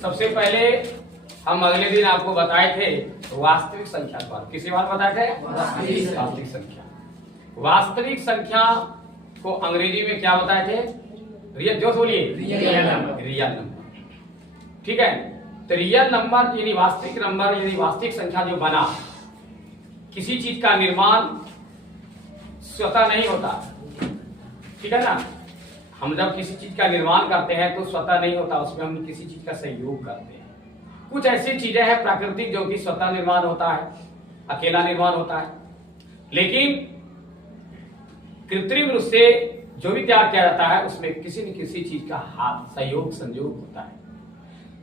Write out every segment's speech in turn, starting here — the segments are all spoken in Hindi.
सबसे पहले हम अगले दिन आपको बताए थे वास्तविक संख्या पर। किसी बार बताए थे वास्तविक संख्या। वास्तविक संख्या को अंग्रेजी में क्या बताए थे? रियल, जो बोलिए रियल नंबर। ठीक है, तो रियल नंबर यानी वास्तविक नंबर यानी वास्तविक संख्या जो बना, किसी चीज का निर्माण स्वतः नहीं होता। ठीक है ना, हम जब किसी चीज का निर्माण करते हैं तो स्वतः नहीं होता, उसमें हम किसी चीज का सहयोग करते हैं। कुछ ऐसी चीजें हैं प्राकृतिक जो कि स्वतः निर्माण होता है, अकेला निर्माण होता है, लेकिन कृत्रिम रूप से जो भी तैयार किया जाता है उसमें किसी न किसी चीज का हाथ, सहयोग, संयोग होता है।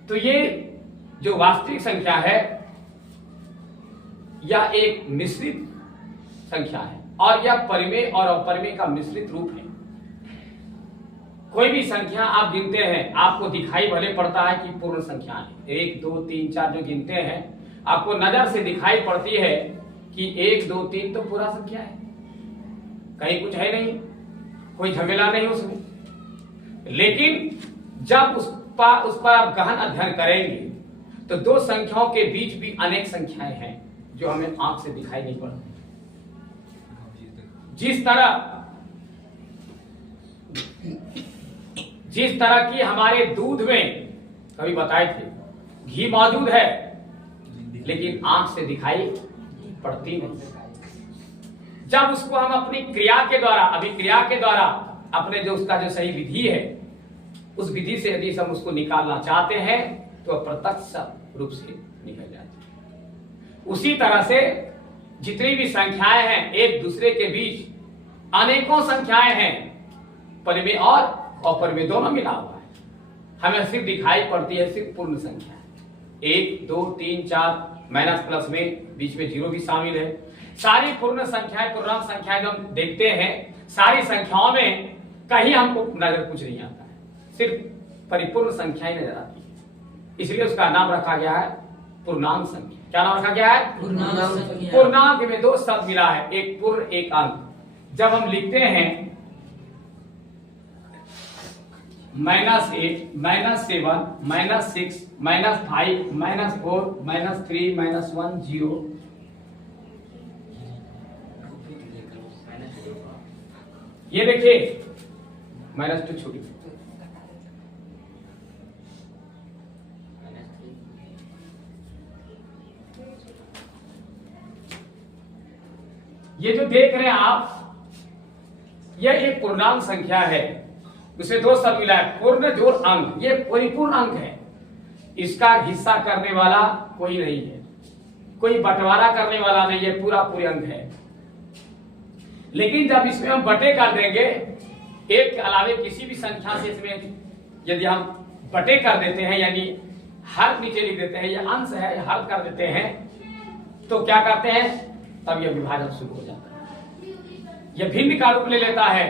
तो ये जो वास्तविक संख्या है यह एक मिश्रित संख्या है और यह परिमेय और अपरिमेय का मिश्रित रूप है। कोई भी संख्या आप गिनते हैं, आपको दिखाई भले पड़ता है कि पूर्ण संख्या है, 1 2 3 4 जो गिनते हैं आपको नजर से दिखाई पड़ती है कि 1 2 3 तो पूरा संख्या है, कहीं कुछ है नहीं, कोई झमेला नहीं उसमें। लेकिन जब उस पर आप गहन अध्ययन करेंगे तो दो संख्याओं के बीच भी अनेक संख्याएं हैं जो हमें आंख से दिखाई नहीं पड़ती। जिस तरह की हमारे दूध में कभी बताए थे घी मौजूद है लेकिन आंख से दिखाई पड़ती नहीं। जब उसको हम अपनी क्रिया के द्वारा, अभिक्रिया के द्वारा अपने जो उसका जो सही विधि है उस विधि से यदि हम उसको निकालना चाहते हैं तो प्रत्यक्ष रूप से निकल जाती है। उसी तरह से जितनी भी संख्याएं हैं एक दूसरे के बीच अनेकों संख्याएं हैं, परिमेय और अपरिमेय दोनों मिला हुआ है। हमें सिर्फ दिखाई पड़ती है सिर्फ पूर्ण संख्या, 1 2 3 4 माइनस प्लस में बीच में जीरो भी शामिल है। सारी पूर्ण संख्याएं, पूर्णांक संख्याएं जो हम देखते हैं सारी संख्याओं में कहीं हमको नजर कुछ नहीं आता है, सिर्फ परिपूर्ण संख्याएं नजर आती है। इसलिए उसका नाम रखा गया है पूर्णांक संख्या। क्या नाम रखा गया है? पूर्णांक में दो शब्द मिला है, एक पूर्ण एक अंक। जब हम लिखते हैं -8 -7 -6 -5 -4 -3 -1 0, ये देखिए -2 छोटी, ये जो देख रहे हैं आप यह एक पूर्णांक संख्या है। उसे दो शब्द मिला है, पूर्ण जोड़ अंक। ये परिपूर्ण अंक है, इसका हिस्सा करने वाला कोई नहीं है, कोई बंटवारा करने वाला नहीं है, पूरा पूरे अंक है। लेकिन जब इसमें हम बटे कर देंगे, एक के अलावे किसी भी संख्या से इसमें यदि हम बटे कर देते हैं यानी हर नीचे लिख देते हैं, यह अंश है हर कर देते हैं, तो क्या करते हैं तब यह विभाजन शुरू हो जाता है। यह भिन्न का रूप ले लेता है।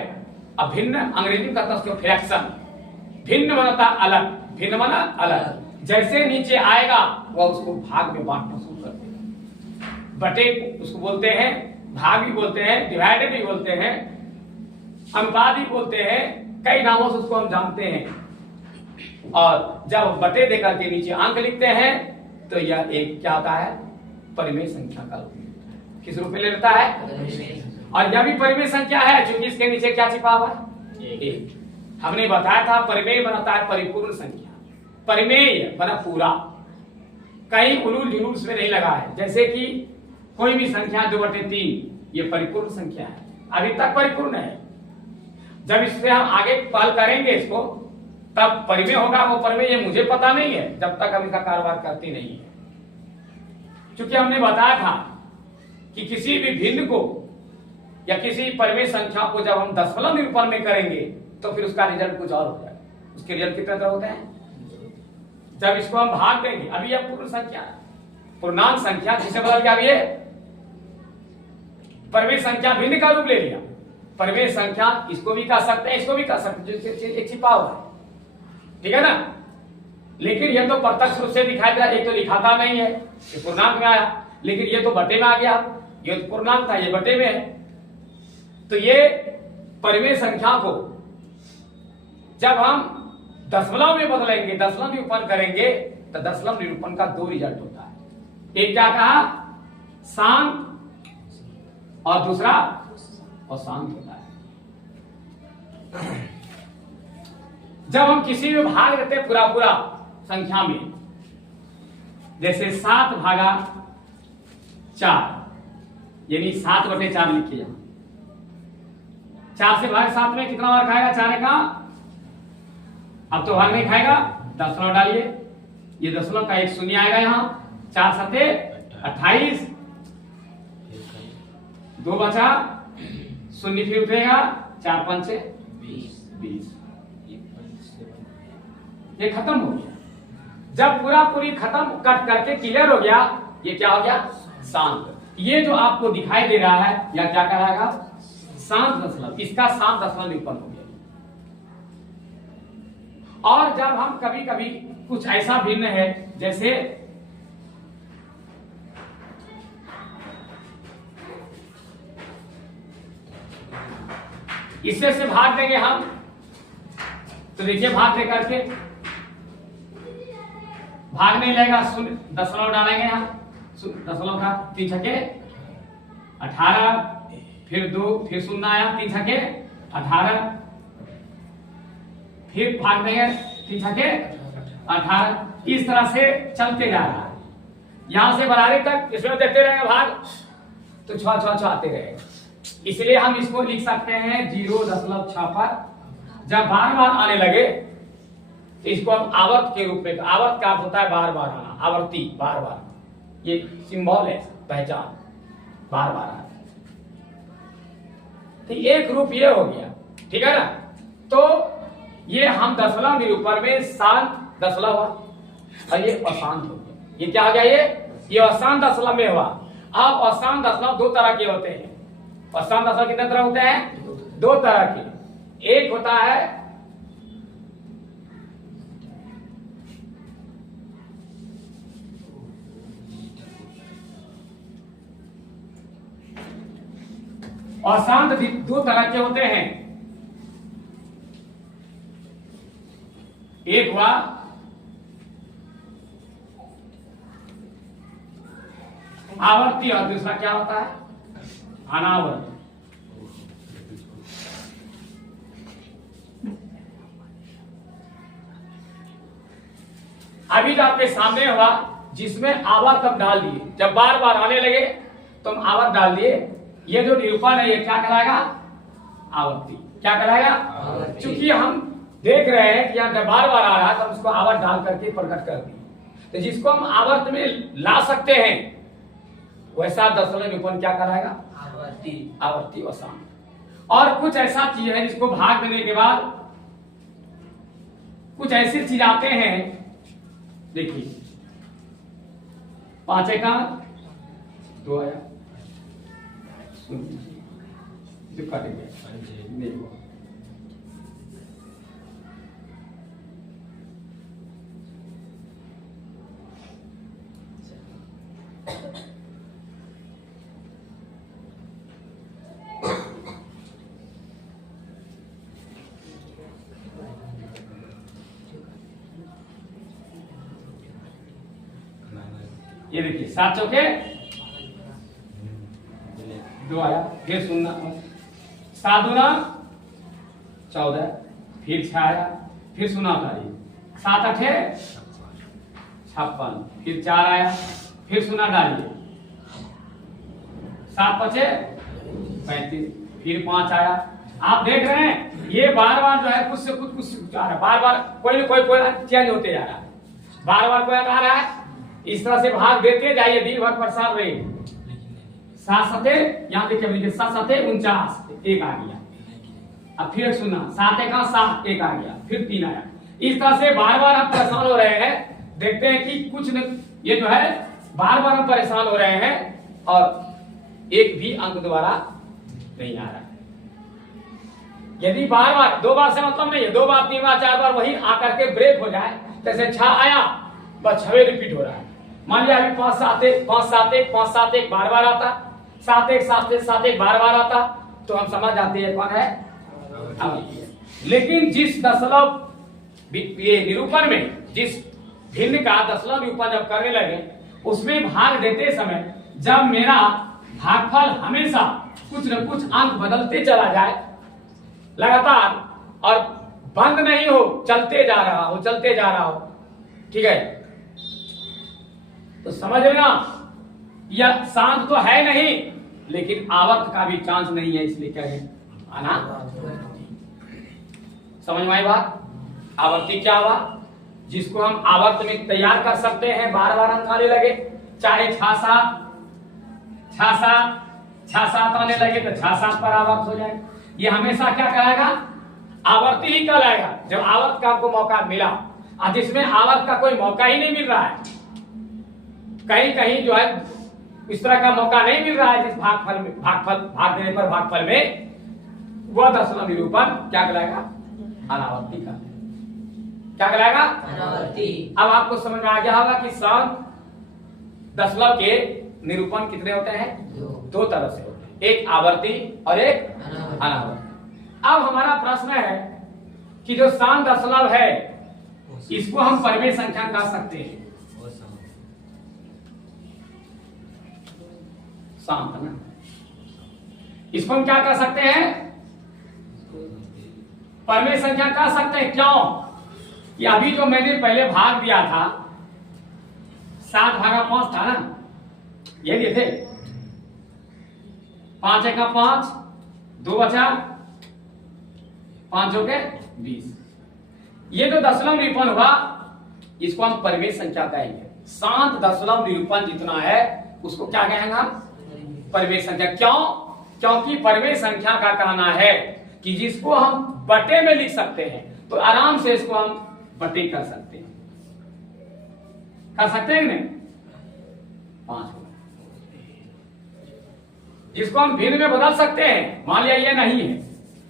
अब भिन्न अंग्रेजी में कहता है उसको फ्रैक्शन। भिन्न बनता अलग, भिन्न बना अलग। जैसे नीचे आएगा वह उसको भाग में बांटना शुरू कर देगा। बटे उसको बोलते हैं, भाग भी बोलते हैं, डिवाइडेड भी बोलते हैं, अनुपात भी बोलते हैं, कई नामों से उसको हम जानते हैं। और जब बटे देकर के नीचे अंक लिखते हैं तो यह एक क्या होता है? परिमेय संख्या का रूप। किस रूप में ले लेता है? और यह भी परिमेय संख्या है क्योंकि इसके नीचे क्या छिपा हुआ है? एक। हमने बताया था परिमेय बनाता है परिपूर्ण संख्या। परिमेय बना पूरा, कहीं उलूल जुलूल में नहीं लगा है। जैसे कि कोई भी संख्या 2/3 ये परिपूर्ण संख्या है, अभी तक परिपूर्ण है। जब इससे हम आगे पहल करेंगे इसको तब परिमेय होगा। वो परिमेय ये मुझे पता नहीं है जब तक हम इसका कारोबार करती नहीं है। क्योंकि हमने बताया था कि किसी भी भिन्न को या किसी परिमेय संख्या को जब हम दशमलव निरूपण में करेंगे तो फिर उसका रिजल्ट कुछ और हो जाएगा। उसके रिजल्ट कितने तरह होते हैं? जब इसको हम भाग देंगे, अभी यह पूर्ण संख्या है, पूर्णांक संख्या जिसे बदल के अभी ये परिमेय संख्या भिन्न का रूप ले लिया। परिमेय संख्या इसको भी कह सकते हैं, इसको भी कह सकते हैं, एक छिपा हुआ है। ठीक है ना? लेकिन यह तो प्रत्यक्ष रूप से दिखाई दे रहा है, ये तो लिखाता नहीं है, ये पूर्णांक में आया, लेकिन ये तो बटे में आ गया। ये तो पूर्णांक था, ये बटे में है। तो ये परिमेय संख्या को जब हम दशमलव में बदलेंगे, दशमलव निरूपण करेंगे तो दशमलव निरूपण का दो रिजल्ट होता है। एक क्या कहा, शांत, और दूसरा अशांत होता है। जब हम किसी में भाग देते हैं पूरा पूरा संख्या में, जैसे 7 भागा 4, यानी 7/4 लिखिए। 4 से भाग 7 में कितना बार खाएगा, 4 का, अब तो भाग नहीं खाएगा, दशमलव डालिए, ये दशमलव का एक शून्य आएगा यहाँ, 4 सते 28, 2 बचा, शून्य फिर उठेगा, 4 पंचे 20, ये खत्म हो गया। जब पूरा पूरी खत्म कट करके क्लियर हो गया, ये क्या हो गया, शांत। ये जो आपको दिखाई दे रहा है यह क्या कहलाएगा, शांत दशमलव, इसका शांत दशमलव निरूपण हो गया। और जब हम कभी कभी कुछ ऐसा भिन्न है, जैसे इससे से भाग देंगे हम, तो देखिए भाग दे करके भाग नहीं लगेगा, शून्य दशमलव डालेंगे यहाँ, दशमलव का 3 छके 18, फिर 2, फिर शून्य आया, 3 छके 18, फिर भाग देंगे 3 छके 18, इस तरह से चलते जा रहा है। यहां से बराबरी तक इसमें देखते रहेंगे भाग, तो 6 आते रहेगा। इसलिए हम इसको लिख सकते हैं 0.6 पर। जब बार बार आने लगे तो इसको हम आवर्त के रूप में, आवर्त का अर्थ होता है बार बार आना, आवर्ती, बार बार, ये सिंबल है, पहचान, बार बार आना। तो एक रूप ये हो गया, ठीक है ना। तो ये हम दशमलव निरूपण में शांत दशमलव हुआ और ये अशांत हो गया। ये क्या हो गया, ये अशांत दशमलव में हुआ। अब अशांत दशमलव 2 तरह के होते हैं। अशांत दशमलव कितने तरह होते हैं, 2 तरह के। एक होता है अशांत, 2 तरह के होते हैं। एक हुआ आवर्ती और दूसरा क्या होता है, अनावर्ती। अभी जो आपके सामने हुआ जिसमें आवर्त हम डाल दिए, जब बार बार आने लगे तो हम आवर्त डाल दिए। ये जो निरूपण है ये क्या कहलाएगा, आवर्ती। क्या कहलाएगा, चूंकि हम देख रहे हैं कि यहाँ जब बार बार आ रहा है तो हम उसको आवर्त डाल करके प्रकट कर दिए। तो जिसको हम आवर्त में ला सकते हैं वैसा दशमलव निरूपण क्या कहलाएगा, आवर्ती, आवर्ती अशांत। और कुछ ऐसा चीज है जिसको भाग देने के बाद कुछ ऐसी चीज आते हैं, देखिए 5 का 2 आया, जो काटेंगे नहीं हुआ। ये देखिए 7 चौके 2 आया, फिर 0, 7 दूना 14, फिर 6 आया, फिर 0 उतारिए, 7 8 56, फिर 4 आया, फिर 0 डालिए, 7 5 35, फिर 5 आया। आप देख रहे हैं ये बार बार जो है कुछ से कुछ आ रहा है, बार बार कोई चेंज होते जा रहा है, बार बार कोई आ रहा है। इस तरह से भाग देते जाइए, दिन भर परेशान रहे। 7 सते यहाँ देखिए 7 सते 49, 1 आ गया, अब फिर 0, 7 का 7, 1 आ गया, फिर 3 आया। इस तरह से बार बार हम परेशान हो रहे हैं। देखते हैं कि कुछ न, ये जो है बार बार हम परेशान हो रहे हैं और एक भी अंक दोबारा नहीं आ रहा है। यदि बार बार, 2 बार से मतलब नहीं है, 2 बार 3 बार 4 बार वही आकर के ब्रेक हो जाए, जैसे 6 आया बस 6 रिपीट हो रहा है। मान लिया अभी 5 7 1 5 7 1 5 7 1 बार बार आता, 7 1 7 1 7 1 बार बार आता, तो हम समझ जाते हैं कौन है, लेकिन जिस दशमलव ये निरूपण में जिस भिन्न का दशमलव निरूपण जब करने लगे, उसमें भाग देते समय जब मेरा भागफल हमेशा कुछ न कुछ अंक बदलते चला जाए लगातार, और बंद नहीं हो, चलते जा रहा हो, ठीक है, तो समझ लेना यह शांत तो है नहीं, लेकिन आवर्त का भी चांस नहीं है, इसलिए क्या है आना। समझ में आई बात? आवर्ती क्या हुआ? जिसको हम आवर्त में तैयार कर सकते हैं, बार बार अंक आने लगे, चाहे 6-7 आने लगे तो 6-7 पर आवर्त हो जाए। ये हमेशा क्या कहलाएगा? आवर्ती ही कहलाएगा। जब आवर्त का आपको मौका मिला, और जिसमें आवर्त का कोई मौका ही नहीं मिल रहा है, कहीं कहीं जो है इस तरह का मौका नहीं मिल रहा है, जिस भाग देने पर भागफल में, वह दशमलव निरूपण क्या कहलाएगा? अनावर्ती का। क्या कहलाएगा? अनावर्ती। अब आपको समझ में आ गया होगा कि शांत दशमलव के निरूपण कितने होते हैं? दो तरह से होते हैं, एक आवर्ती और एक अनावर्ती। अब हमारा प्रश्न है कि जो शांत दशमलव है, इसको हम परिमेय संख्या कह सकते हैं। शांत ना, इसको हम क्या कर सकते हैं? परिमेय संख्या कह सकते हैं। क्यों? कि अभी जो मैंने पहले भाग दिया था 7/5 था ना, ये दिए थे 5 का 5, 2 बचा, 5 के 20। ये जो दशमलव निरूपण हुआ, इसको हम परिमेय संख्या कहेंगे। शांत दशमलव निरूपण जितना है उसको क्या कहेंगे हम? परिमेय संख्या। क्यों? क्योंकि परिमेय संख्या का कहना है कि जिसको हम बटे में लिख सकते हैं, तो आराम से इसको हम बटे कर सकते हैं। नहीं 5 जिसको हम भिन्न में बदल सकते हैं। मान लिया ये नहीं है,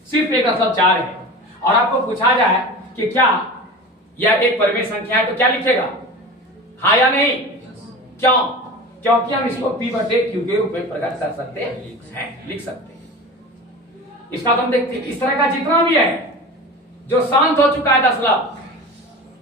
सिर्फ एक दशमलव 4 है, और आपको पूछा जाए कि क्या यह एक परिमेय संख्या है, तो क्या लिखेगा? हाँ या नहीं? क्यों? क्योंकि हम इसको P/Q के रूप में प्रकट कर सकते हैं, लिख सकते हैं। इसका तो हम देखते हैं, इस तरह का जितना भी है जो शांत हो चुका है दशमलव,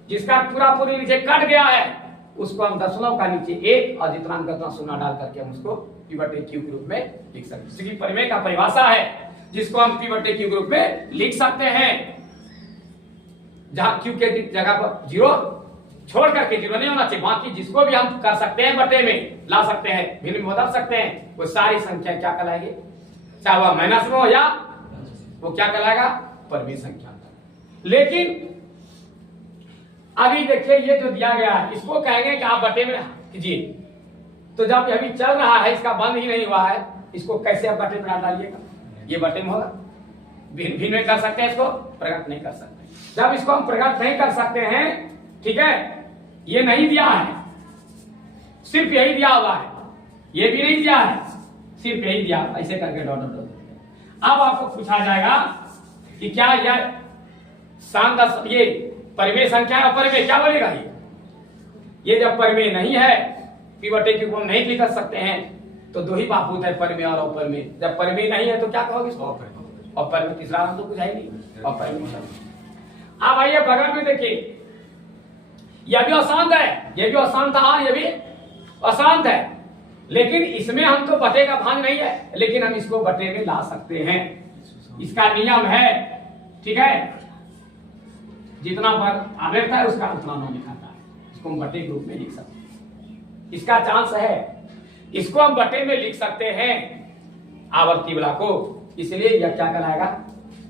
जिसका पूरी नीचे कट गया है, उसको हम दशमलव का नीचे 1 और जितना अंक उतना शून्य डाल करके हम उसको P/Q के रूप में लिख सकते हैं। इसकी परिमेय का परिभाषा है, जिसको हम P/Q के रूप में लिख सकते हैं, जहां Q के जगह पर 0 छोड़ करके 0 नहीं होना चाहिए। बाकी जिसको भी हम कर सकते हैं, बटे में ला सकते हैं, भिन्न में बदल सकते हैं, वो सारी संख्या क्या कहलाएगी? चाहे वह माइनस में हो या वो क्या कहलाएगा? परिमेय संख्या। लेकिन अभी देखिए ये जो दिया गया है, इसको कहेंगे कि आप बटे में कीजिए। तो जब अभी चल रहा है, इसका बंद ही नहीं हुआ है, इसको कैसे आप बटे में डालिएगा? ये बटे में होगा। भिन्न में कर सकते हैं, इसको प्रकट नहीं कर सकते। जब इसको हम प्रकट नहीं कर सकते हैं, ठीक है, ये नहीं दिया है, सिर्फ यही दिया हुआ है, ये भी नहीं दिया है, सिर्फ यही दिया, ऐसे करके डॉट डॉट। अब आपको पूछा जाएगा कि क्या यह शांत ये परिमेय संख्या है? परिमेय क्या बोलेगा? ये जब परिमेय नहीं है, P/Q को हम नहीं लिख सकते हैं, तो दो ही बात होता है, परिमेय और अपरिमेय। जब परिमेय नहीं है तो क्या कहोगे इसको? अपरिमेय। तीसरा नाम तो कुछ है नहीं, अपरिमेय। अब आइए बगल में देखिए, यह भी अशांत है, यह भी अशांत था, यह भी अशांत है, लेकिन इसमें हम तो बटे का भाग नहीं है, लेकिन हम इसको बटे में ला सकते हैं। इसका नियम है, ठीक है, जितना पर आवेश है उसका उतना नाम लिखाता है, इसको हम बटे के रूप में लिख सकते हैं। इसका चांस है, इसको हम बटे में लिख सकते हैं आवर्ती वाला को, इसलिए यह क्या कहलाएगा?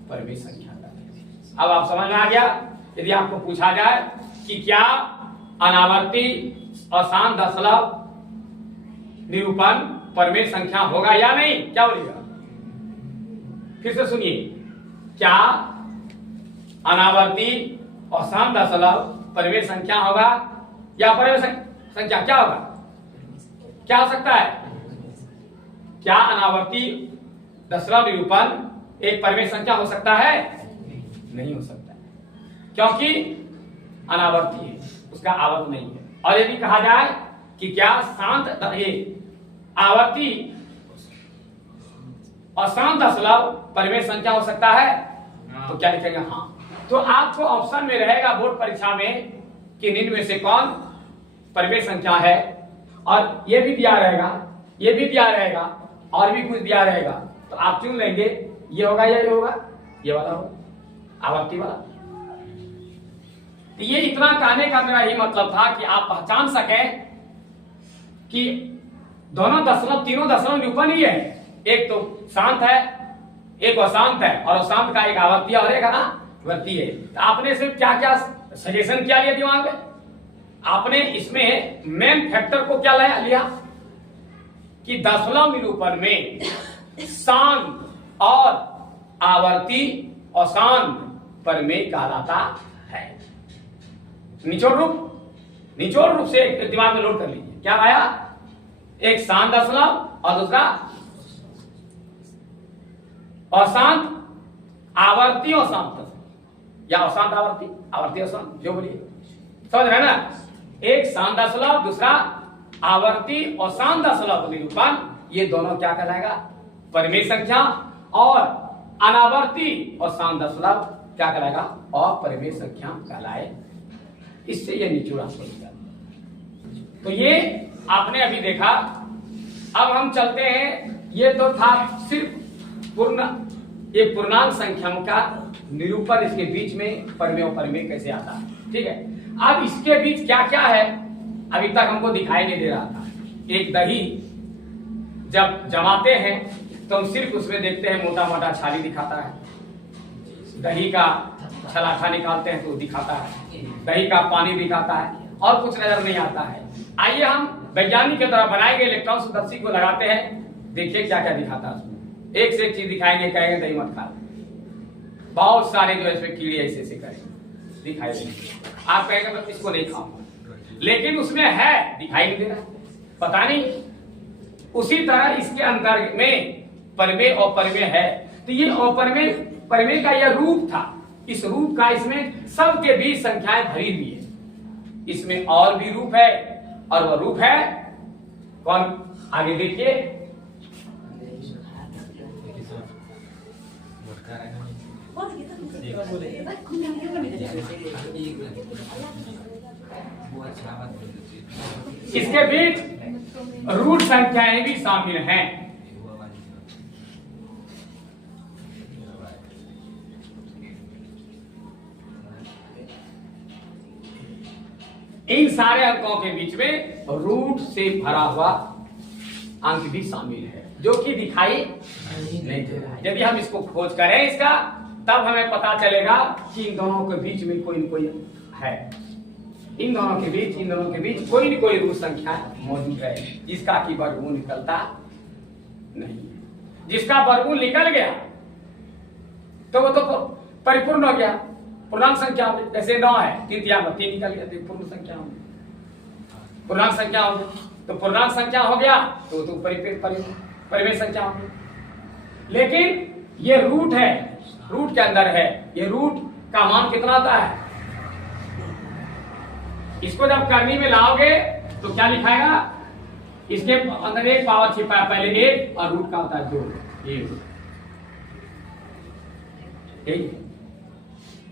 परिमेय संख्या। अब आप समझ में आ गया? यदि आपको पूछा जाए कि क्या अनावर्ती अशांत दशमलव निरूपण परिमेय संख्या होगा या नहीं, क्या बोलिएगा? फिर से सुनिए, क्या अनावर्ती अशांत दशमलव परिमेय संख्या होगा या परिमेय संख्या क्या होगा? क्या हो सकता है? क्या अनावर्ती दशमलव निरूपण एक परिमेय संख्या हो सकता है? नहीं हो सकता, क्योंकि अनावर्ती है, उसका आवर्त नहीं है। और यदि कहा जाए कि क्या शांत आवर्ती अशांत दशमलव परिमेय संख्या हो सकता है, तो क्या लिखेंगे? हाँ। तो आपको ऑप्शन में रहेगा बोर्ड परीक्षा में कि निम्न में से कौन परिमेय संख्या है, और ये भी दिया रहेगा, ये भी दिया रहेगा, और भी कुछ दिया रहेगा, तो आप चुन लेंगे ये होगा या ये होगा, ये वाला होगा, आवर्ती वाला। तो ये इतना कहने का मेरा ही मतलब था कि आप पहचान सकें कि दोनों दशमलव, तीनों दशमलव निरूपण ही है, एक तो शांत है, एक अशांत है, और अशांत का एक आवर्ती और एक अनावर्ती है। तो आपने सिर्फ क्या क्या सजेशन किया लिया दिमाग में, आपने इसमें मेन फैक्टर को क्या लिया कि दशमलव निरूपण में शांत और आवर्ती अशांत परिमेय कहलाता है। निचोड़ रूप से दिमाग में लोड कर लीजिए, क्या आया, एक शांत दशमलव और दूसरा अशांत आवर्ती अशांत या अशांत आवर्ती, आवर्ती अशांत, जो बोलिए, समझ रहे ना। एक शांत दशमलव, दूसरा आवर्ती अशांत दशमलव निरूपण, ये दोनों क्या कहलाएगा, परिमेय संख्या, और अनावर्ती अशांत दशमलव क्या कहलाएगा, अपरिमेय संख्या कहलाए। इससे ये निचोड़ आपको निकाल। तो ये आपने अभी देखा। अब हम चलते हैं, ये तो था सिर्फ ये पूर्णांक संख्याओं का निरूपण, इसके बीच में परिमेय और परिमेय कैसे आता है, ठीक है। अब इसके बीच क्या क्या है अभी तक हमको दिखाई नहीं दे रहा था। एक दही जब जमाते हैं तो हम सिर्फ उसमें देखते हैं मोटा मोटा छाली दिखाता है, दही का छलाखा निकालते हैं तो दिखाता है, दही का पानी दिखाता है, और कुछ नजर नहीं आता है। आइए हम वैज्ञानिक की तरह बनाए गए इलेक्ट्रॉन सूक्ष्मदर्शी को लगाते हैं, देखिए क्या क्या दिखाता है उसमें। एक से एक चीज दिखाएंगे, कहेंगे दही मत खा, बहुत सारे जो इसमें कीड़े ऐसे ऐसे करेंगे, दिखाई देंगे, आप कहेंगे मैं इसको नहीं खाऊंगा, लेकिन उसमें है, दिखाई नहीं दे रहा, पता नहीं। उसी तरह इसके अंदर में परिमेय और परिमेय है, तो ये अपरिमेय परिमेय का यह रूप था, इस रूप का इसमें सबके बीच संख्याएं भरी हुई है। इसमें और भी रूप है, और वह रूप है कौन, आगे देखिए। इसके बीच रूट संख्याएं भी शामिल हैं। इन सारे अंकों के बीच में रूट से भरा हुआ अंक भी शामिल है, जो कि दिखाई नहीं दे रहा है। यदि हम इसको खोज करें इसका, तब हमें पता चलेगा कि इन दोनों के बीच में कोई न कोई है, इन दोनों के बीच कोई न कोई रूट संख्या मौजूद है, जिसका कि वर्गमूल निकलता नहीं है। जिसका वर्गमूल निकल गया तो वो तो परिपूर्ण हो गया, पूर्णांक संख्या हो गई। जैसे 9 है, 3 निकल गया, तो पूर्ण संख्या हो गई, पूर्णांक संख्या हो गई। तो पूर्णांक संख्या हो गया तो परिमेय संख्या हो गई। लेकिन ये रूट है, रूट के अंदर है, ये रूट का मान कितना आता है, इसको जब करनी में लाओगे तो क्या लिखाएगा, इसके अंदर एक पावर छिपा है, पहले 1 और रूट का होता है 2।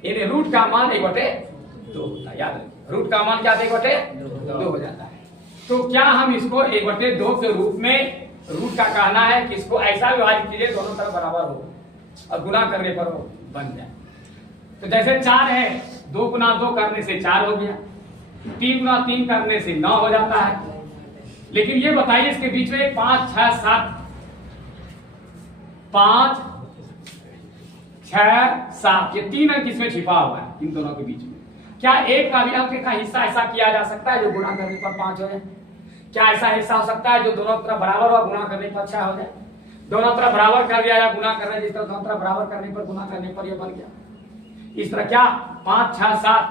ये रूट का मान 1/2 होता है, याद रखिए, रूट का मान क्या 1/2 हो जाता है। तो क्या हम इसको 1/2 के रूप में रूट का कहना है कि इसको ऐसा विभाजित कीजिए दोनों तरफ बराबर हो और गुना करने पर हो बन जाए। तो जैसे 4 है, 2 गुना 2 करने से 4 हो गया, 3 गुना 3 करने से 9 हो जाता है। लेकिन ये बताइए इसके बीच में 5, 6, 7, 5, 6, 7 ये 3 अंक इसमें छिपा हुआ है इन दोनों के बीच में। क्या एक का भी अंक का हिस्सा ऐसा किया जा सकता है जो गुणा करने पर 5 हो जाए? क्या ऐसा हिस्सा हो सकता है जो दोनों तरफ बराबर हो, गुणा करने पर 6 हो जाए? दोनों तरफ बराबर कर दिया या गुणा करना, जिस तरह दोनों तरफ बराबर करने पर गुणा करने पर यह बन गया। इस तरह क्या 5, 6, 7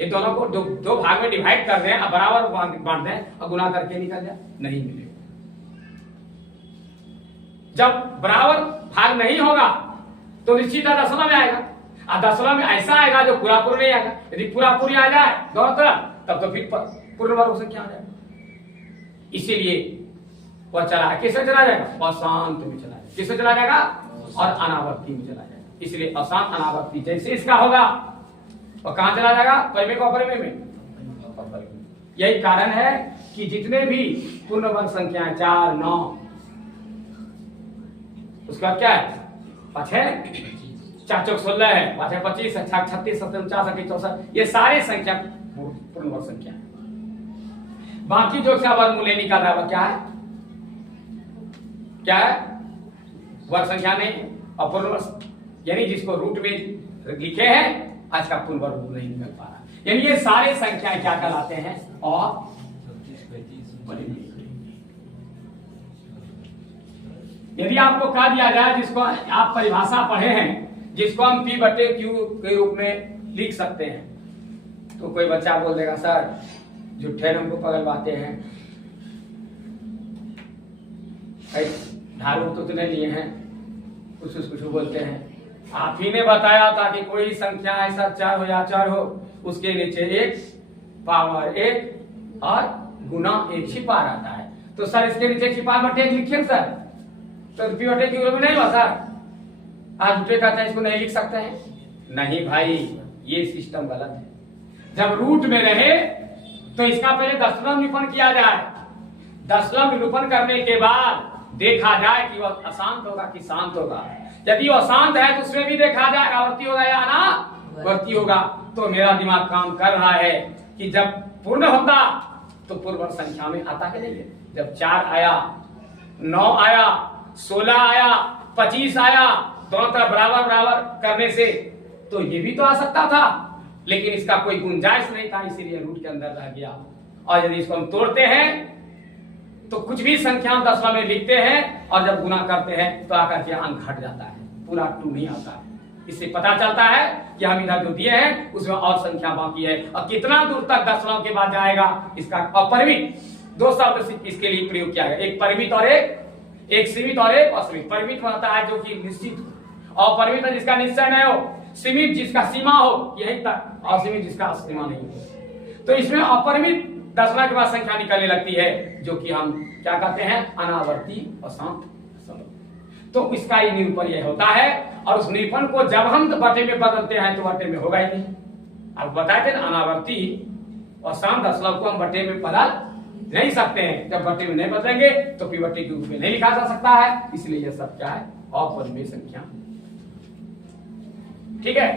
ये दोनों को दो भाग में डिवाइड कर दें और बराबर बांट दें और गुणा करके निकल जाए? नहीं मिलेगा। जब बराबर भाग नहीं होगा तो निश्चित दशमलव में आएगा, और दशमलव में ऐसा आएगा जो पूरा पूर्ण नहीं आएगा। यदि पूरा पूरी आ जाए दोनों तरफ तब तो फिर पूर्ण वर्ग संख्या आ जाएगा। इसीलिए वह चला किससे चला जाएगा, अशांत में चला जाएगा। किससे चला जाएगा, और अनावर्ती में चला जाएगा। इसलिए अशांत अनावर्ती जैसे इसका होगा और कहां चला जाएगा? परिमेय को अपरिमेय में। यही कारण है कि जितने भी पूर्ण वर्ग संख्याएं 4, 9, उसके बाद क्या है? 5 है, 4 चौक 16 है, 5 है 25, 36, 37, 49, 64, ये सारे संख्या पूर्ण वर्ग संख्या है। बाकी जो क्या वर्गमूल नहीं निकाल रहा है क्या है? क्या है? वर्ग संख्या नहीं, अपूर्ण वर्ग, यानी जिसको रूट में लिखे हैं आज का पूर्ण वर्गमूल नहीं निकल पा रहा। यानी ये सारे संख्याएं क्या कहलाते हैं? और यदि आपको कह दिया जाए, जिसको आप परिभाषा पढ़े हैं, जिसको हम P बटे Q के रूप में लिख सकते हैं, तो कोई बच्चा बोल देगा सर झूठे हमको पगलवाते हैं, धारू तो नहीं लिए हैं, कुछ बोलते हैं। आप ही ने बताया था कि कोई संख्या ऐसा 4 हो या 4 हो, उसके नीचे 1 पावर 1 और गुना 1 छिपा रहता है। तो सर इसके नीचे छिपा बटे 1 लिखिए सर, तो P बटे Q में नहीं हुआ सर? आप झूठे कहते हैं इसको नहीं लिख सकते हैं? नहीं भाई, ये सिस्टम गलत है। जब रूट में रहे तो इसका पहले दशमलव निरूपण किया जाए, दशमलव निरूपण करने के बाद देखा जाए कि वह अशांत होगा कि शांत होगा। यदि वह शांत है तो उसमें भी देखा जाए आवर्ती होगा या अनावर्ती होगा। तो मेरा दिमाग काम कर रहा है कि जब पूर्ण होता तो पूर्ण संख्या में आता कि नहीं? जब 4 आया, 9 आया, 16 आया, 25 आया, दोनों तरफ बराबर बराबर करने से तो ये भी तो आ सकता था, लेकिन इसका कोई गुंजाइश नहीं था, इसीलिए रूट के अंदर रह गया। और यदि इसको हम तोड़ते हैं तो कुछ भी संख्या हम दशमलव में लिखते हैं और जब गुना करते हैं तो आकर के अंक घट जाता है, पूरा 2 नहीं आता। इससे पता चलता है कि हम इधर जो दिए हैं उसमें और संख्या बाकी है, और कितना दूर तक दशमलव के बाद जाएगा इसका अपरिमित। 2 शब्द इसके लिए प्रयोग किया गया, एक परिमित और एक सीमित और एक असीमित। परिमित होता है जो कि निश्चित हो, और परिमित जिसका निश्चय नहीं हो, सीमित जिसका सीमा हो यही तक, असीमित जिसका सीमा नहीं हो। तो इसमें अपरिमित दशमलव के बाद संख्या निकलने लगती है, जो कि हम क्या कहते हैं? अनावर्ती अशांत। तो इसका ही निरूपण यह होता है, और उस निरूपण को जब हम बटे में बदलते हैं तो बटे में होगा ही नहीं। अब बताए थे ना, अनावर्ती और अशांत दशमलव को हम बटे में बदल नहीं सकते हैं। जब बटे में नहीं बदलेंगे तो P बटे Q में नहीं लिखा जा सकता है, इसलिए यह सब क्या है? अपरिमेय संख्या। ठीक है,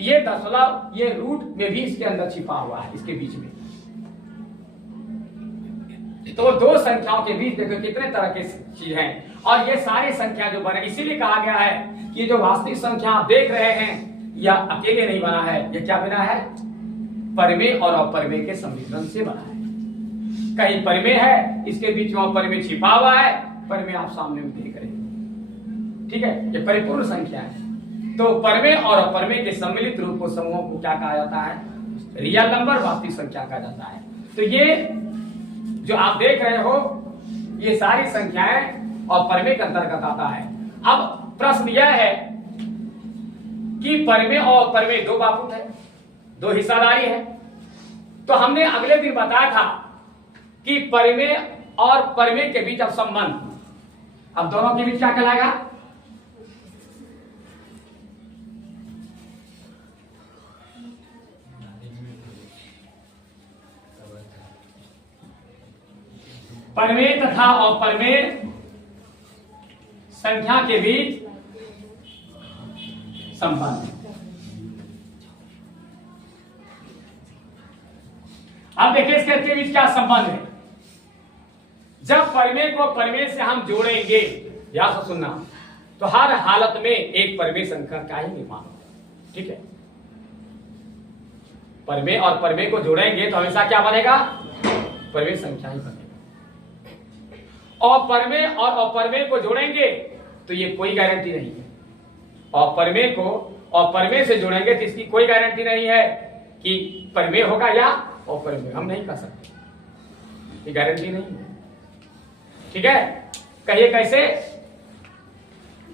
ये दशमलव ये रूट में भी इसके अंदर छिपा हुआ है, इसके बीच में। तो 2 संख्याओं के बीच देखो कितने तरह के चीज हैं, और ये सारी संख्या जो बने, इसीलिए कहा गया है कि जो वास्तविक संख्या आप देख रहे हैं यह अकेले नहीं बना है, यह क्या बना है? परिमेय और अपरिमेय के सम्मिश्रण से बना है। कहीं परिमेय है, इसके बीच में अपरिमेय छिपा हुआ है, परिमेय आप सामने में देख रहे हैं। ठीक है, ये परिपूर्ण संख्या है। तो परिमेय और अपरिमेय के सम्मिलित रूप को समूहों को क्या कहा जाता है? रियल नंबर, वास्तविक संख्या कहा जाता है। तो ये जो आप देख रहे हो ये सारी संख्याएं और परिमेय के अंतर्गत आता है। अब प्रश्न यह है कि परिमेय और अपरिमेय 2 बापुत है, 2 हिस्सादारी है। तो हमने अगले दिन बताया था कि परिमेय और परिमेय के बीच अब संबंध, अब दोनों के बीच क्या कहलाएगा? परिमेय तथा अपरिमेय संख्या के बीच संबंध। अब देखिए इसके बीच क्या संबंध है। जब परिमेय को परिमेय से हम जोड़ेंगे, ध्यान से सुनना, तो हर हालत में एक परिमेय संख्या का ही निर्माण होगा। ठीक है, परिमेय और परिमेय को जोड़ेंगे तो हमेशा क्या बनेगा? परिमेय संख्या ही बनेगा। और परिमेय और अपरिमेय को जोड़ेंगे तो ये कोई गारंटी नहीं है। और परिमेय को और परिमेय से जोड़ेंगे तो इसकी कोई गारंटी नहीं है कि परिमेय होगा या अपरिमेय, हम नहीं कह सकते, ये गारंटी नहीं है। ठीक है, कहिए कैसे?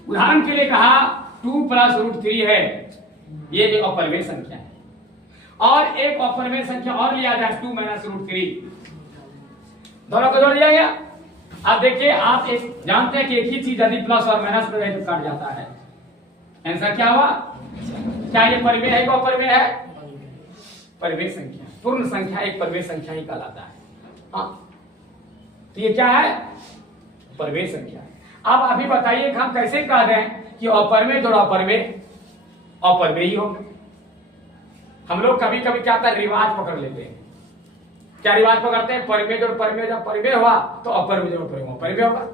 उदाहरण के लिए कहा 2 + √3 है, ये एक अपरिमेय संख्या है, और एक अपरिमेय संख्या और लिया जाए 2 - √3, दोनों को जोड़ दिया गया। अब देखिए, आप एक जानते हैं कि एक ही चीज यदि प्लस और माइनस में रहे तो कट जाता है। आंसर क्या हुआ? क्या ये परिमेय है कि अपरिमेय है? परिमेय संख्या, पूर्ण संख्या एक परिमेय संख्या ही कहलाता है। हाँ, तो ये क्या है? परिमेय संख्या। अब अभी बताइए कि हम कैसे कह दें कि अपरिमेय जोड़ अपरिमेय अपरिमेय ही होगा। हम लोग कभी कभी क्या होता है, रिवाज पकड़ लेते हैं। क्या रिवाज पकड़ते हैं? परिमेय जोड़ परिमेय, जब परिमेय हुआ तो अपरिमेय जोड़ अपरिमेय होगा।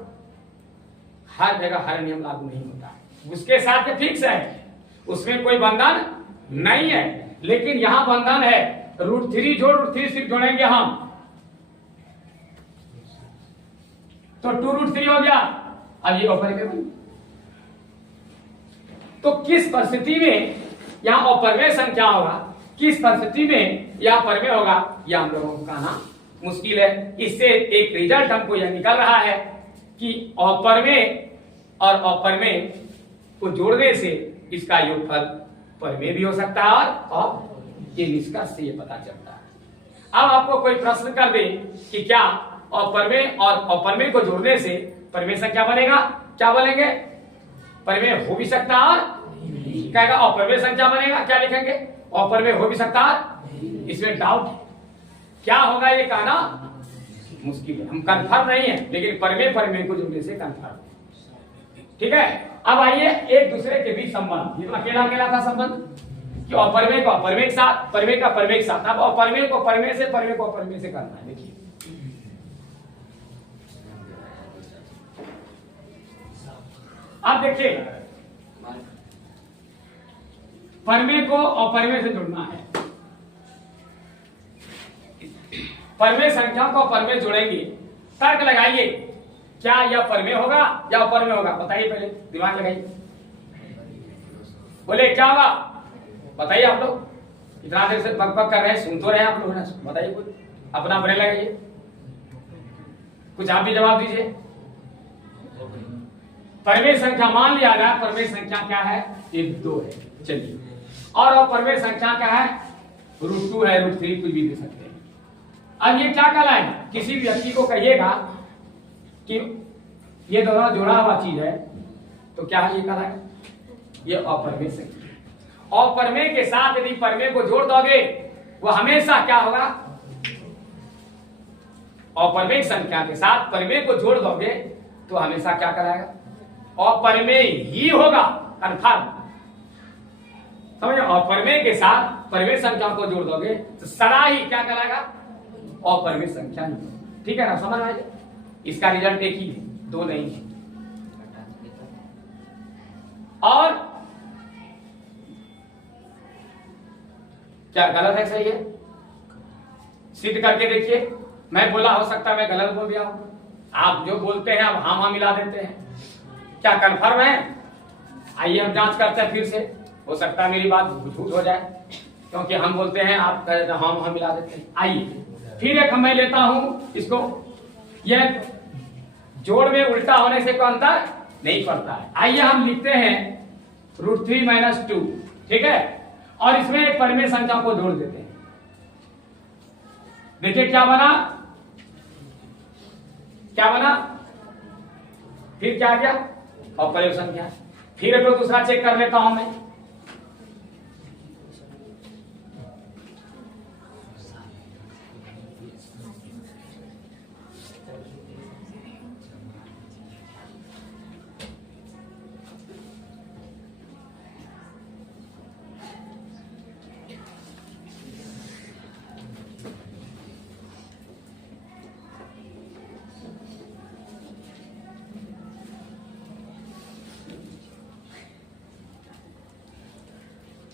हर जगह हर नियम लागू नहीं होता, उसके साथ ये फिक्स है, उसमें कोई बंधन नहीं है। लेकिन यहां बंधन है, √3 जोड़ √3 सिर्फ जोड़ेंगे हम तो 2√3 हो गया। अब ये अपरिमेय बन गया। तो किस परिस्थिति में यहां अपरिमेय संख्या होगा, किस परिस्थिति में यह परिमेय होगा, यह हम लोगों को कहना मुश्किल है। इससे एक रिजल्ट हमको यह निकल रहा है कि अपरिमेय और अपरिमेय को जोड़ने से इसका योगफल परिमेय भी हो सकता है और ये निष्कर्ष से ये पता चलता है। अब आपको कोई प्रश्न कर दे कि क्या अपरिमेय और अपरिमेय को जोड़ने से परिमेय संख्या बनेगा, क्या बोलेंगे? परिमेय हो भी सकता है और कहेगा अपरिमेय संख्या बनेगा, क्या लिखेंगे? अपरिमेय हो भी सकता है। इसमें डाउट है, क्या होगा ये कहना मुश्किल है, हम कंफर्म नहीं है, लेकिन परिमेय परिमेय को जोड़ने से कंफर्म है। ठीक है, अब आइए एक दूसरे के बीच संबंध, ये अकेला अकेला था संबंध कि अपरिमेय को अपरिमेय के साथ, परिमेय का परिमेय के साथ। अब अपरिमेय को परिमेय से, परिमेय को अपरिमेय से करना है। देखिए अब देखिए, परिमेय को अपरिमेय से जोड़ना है। परिमेय संख्या को अपरिमेय जोड़ेंगे, तर्क लगाइए, क्या यह परिमेय होगा या अपरिमेय होगा? बताइए, पहले दिमाग लगाइए, बोले क्या होगा? बताइए आप लोग, इतना देर से बक बक कर रहे हैं, सुन तो रहे हैं आप लोग ना, बताइए कुछ अपना ब्रेन लगाइए, कुछ आप भी जवाब दीजिए। परिमेय संख्या मान लिया जाए, परिमेय संख्या क्या है? ये 2 है, चलिए। और अपरिमेय संख्या क्या है? √2 है, √3 कुछ भी दे सकते हैं। अब ये क्या कहलाएगा? किसी भी व्यक्ति को कहिएगा कि ये दोनों जोड़ा हुआ चीज है, तो क्या है? ये कहलाएगा ये अपरिमेय संख्या। अपरिमेय के साथ यदि परिमेय को जोड़ दोगे, वो हमेशा क्या होगा? अपरिमेय संख्या के साथ परिमेय को जोड़ दोगे तो हमेशा क्या कराएगा? अपरिमेय ही होगा, कंफर्म। समझो, अपरिमेय के साथ परिमेय संख्या को जोड़ दोगे तो सदा ही क्या कराएगा? अपरिमेय संख्या नहीं। ठीक है ना, समझ आए? इसका रिजल्ट एक ही है, 2 नहीं है। और क्या गलत है, सही है? सिद्ध करके देखिए। मैं बोला, हो सकता है मैं गलत बोल दिया हूं, आप जो बोलते हैं अब हाँ मिला देते हैं। क्या कंफर्म है? आइए हम जांच करते हैं फिर से, हो सकता है मेरी बात झूठ हो जाए, क्योंकि हम बोलते हैं, आप हाँ मिला देते हैं। आइए फिर एक मैं लेता हूं इसको, यह जोड़ में उल्टा होने से कोई अंतर नहीं पड़ता है। आइए हम लिखते हैं √3 - 2, ठीक है, और इसमें एक परिमेय संख्या को जोड़ देते हैं। देखिए क्या बना, क्या बना, फिर क्या गया? अपरिमेय संख्या। फिर एक दूसरा चेक कर लेता हूं मैं।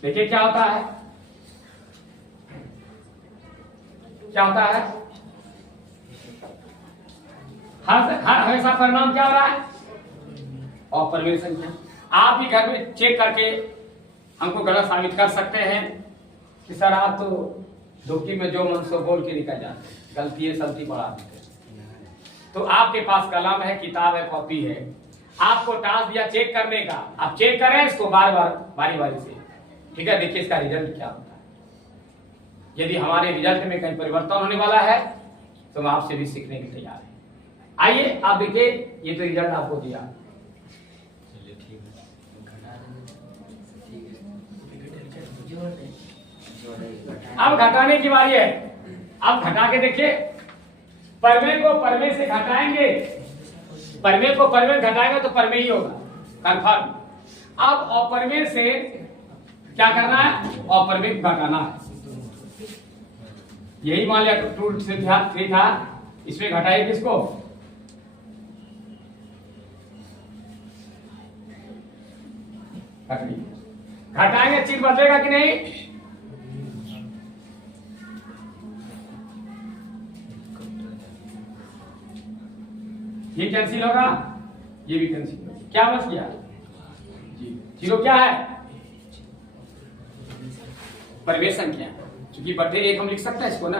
देखिए क्या होता है, क्या होता है? हर हमेशा परिणाम क्या हो रहा है? अपरिमेय संख्या। आप भी घर में चेक करके हमको गलत साबित कर सकते हैं कि सर आप तो धोखी में जो मन सो बोल के निकल जाते हैं, गलती है सब्जी बढ़ा देते हैं। तो आपके पास कलम है, किताब है, कॉपी है, आपको टास्क दिया चेक करने का, आप चेक करें इसको बार बार बारी बारी से। ठीक है, देखिए इसका रिजल्ट क्या होता है। यदि हमारे रिजल्ट में कहीं परिवर्तन होने वाला है तो हम आपसे भी सीखने के तैयार हैं। आइए आप देखिए, ये तो रिजल्ट आपको दिया। ठीक है, अब घटाने की बारी है। अब घटा के देखिए, परमे को परमे से घटाएंगे, परमे को परमे घटाएंगे तो परमे ही होगा, कंफर्म। अब अपरमे से क्या करना है, अपरमे को घटाना है। यही मान लिया 2 से 3 था, इसमें घटाइए किसको, घटाएंगे, चिन्ह बदलेगा कि नहीं, ये कैंसिल होगा, ये भी कैंसिल होगा, क्या बच गया, जीरो क्या है, परिवेश संख्या, क्योंकि बर्थडे 1 हम लिख सकते हैं इसको ना,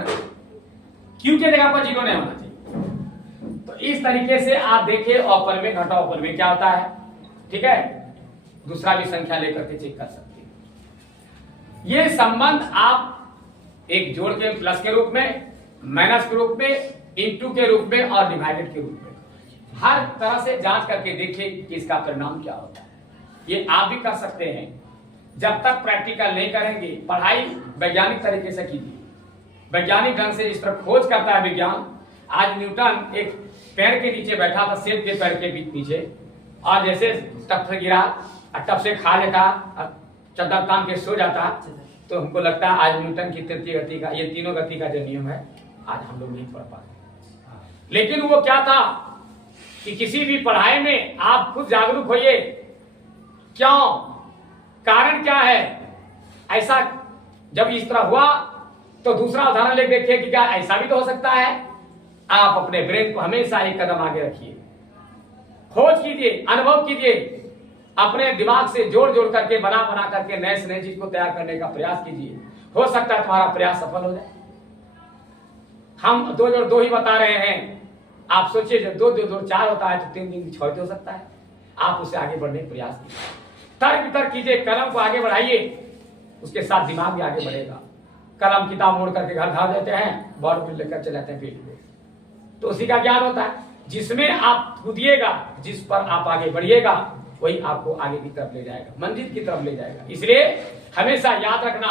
क्यू के जगह पर जीरो नहीं होना चाहिए। तो इस तरीके से आप देखिए ऑपर में घटा ऑपर में क्या होता है, ठीक है। दूसरा भी संख्या लेकर के चेक कर सकते हैं। ये संबंध आप एक जोड़ के प्लस के रूप में, माइनस के रूप में, इनटू के रूप में और डिवाइडेड के रूप में हर तरह से जांच करके देखिए कि इसका परिणाम क्या होता है। ये आप भी कर सकते हैं। जब तक प्रैक्टिकल नहीं करेंगे, पढ़ाई वैज्ञानिक तरीके से कीजिए, वैज्ञानिक ढंग से इस तरह खोज करता है विज्ञान। आज न्यूटन एक पेड़ के नीचे बैठा था, सेब के पेड़ के नीचे, और जैसे टप से गिरा, टप से खा लेता, चद्दर तान के सो जाता, तो हमको लगता है आज न्यूटन की तृतीय गति का, ये तीनों गति का जो नियम है, आज हम लोग नहीं पढ़ पाते। लेकिन वो क्या था कि किसी भी पढ़ाई में आप खुद जागरूक होइए, क्यों, कारण क्या है, ऐसा जब इस तरह हुआ तो दूसरा उदाहरण लेकर देखिए कि क्या ऐसा भी तो हो सकता है। आप अपने ब्रेन को हमेशा एक कदम आगे रखिए, खोज कीजिए, अनुभव कीजिए, अपने दिमाग से जोड़ जोड़ करके, बना बना करके नए से नए चीज को तैयार करने का प्रयास कीजिए। हो सकता है तुम्हारा प्रयास सफल हो जाए। हम 2 जोड़ 2 ही बता रहे हैं, आप सोचिए जब 2 जोड़ 4 होता है तो 3 दिन 6 हो सकता है। आप उससे आगे बढ़ने का प्रयास कीजिए, तर्क वितर्क कीजिए, कलम को आगे बढ़ाइए, उसके साथ दिमाग भी आगे बढ़ेगा। कलम किताब मोड़ करके घर धार देते हैं, बोर्ड में लेकर चले जाते हैं फील्ड में, तो उसी का ज्ञान होता है। जिसमें आप कूदिएगा, जिस पर आप आगे बढ़िएगा, वही आपको आगे की तरफ ले जाएगा, मंजिल की तरफ ले जाएगा। इसलिए हमेशा याद रखना,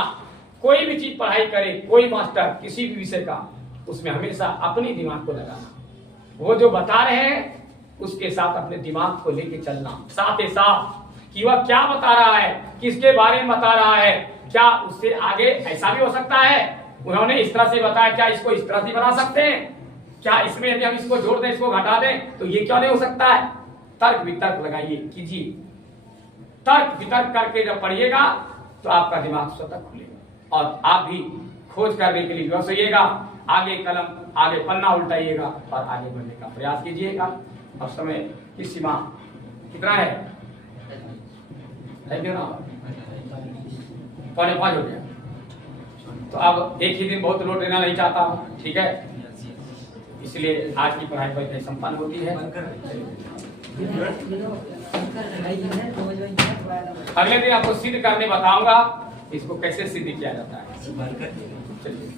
कोई भी चीज पढ़ाई करे, कोई मास्टर किसी भी विषय का, उसमें हमेशा अपनी दिमाग को लगाना, वो जो बता रहे हैं उसके साथ अपने दिमाग को लेके चलना, साथ ही साथ कि वह क्या बता रहा है, किसके बारे में बता रहा है, क्या उससे आगे ऐसा भी हो सकता है, उन्होंने इस तरह से बताया, क्या इसको इस तरह से बना सकते हैं, क्या इसमें यदि हम इसको जोड़ दें, इसको घटा दें तो ये क्यों नहीं हो सकता है। तर्क वितर्क लगाइए, कीजिए, तर्क वितर्क करके जब पढ़िएगा तो आपका दिमाग स्वतः खुलेगा और आप भी खोज करने के लिए विवश होइएगा। आगे कलम, आगे पन्ना उल्टाइएगा और आगे बढ़ने का प्रयास कीजिएगा। और समय की सीमा कितना है, 4:45 हो गया, तो अब एक ही दिन बहुत लोड लेना नहीं चाहता हूँ, ठीक है, इसलिए आज की पढ़ाई पर संपन्न होती है। अगले दिन आपको सिद्ध करने बताऊंगा इसको कैसे सिद्ध किया जाता है। चलिए।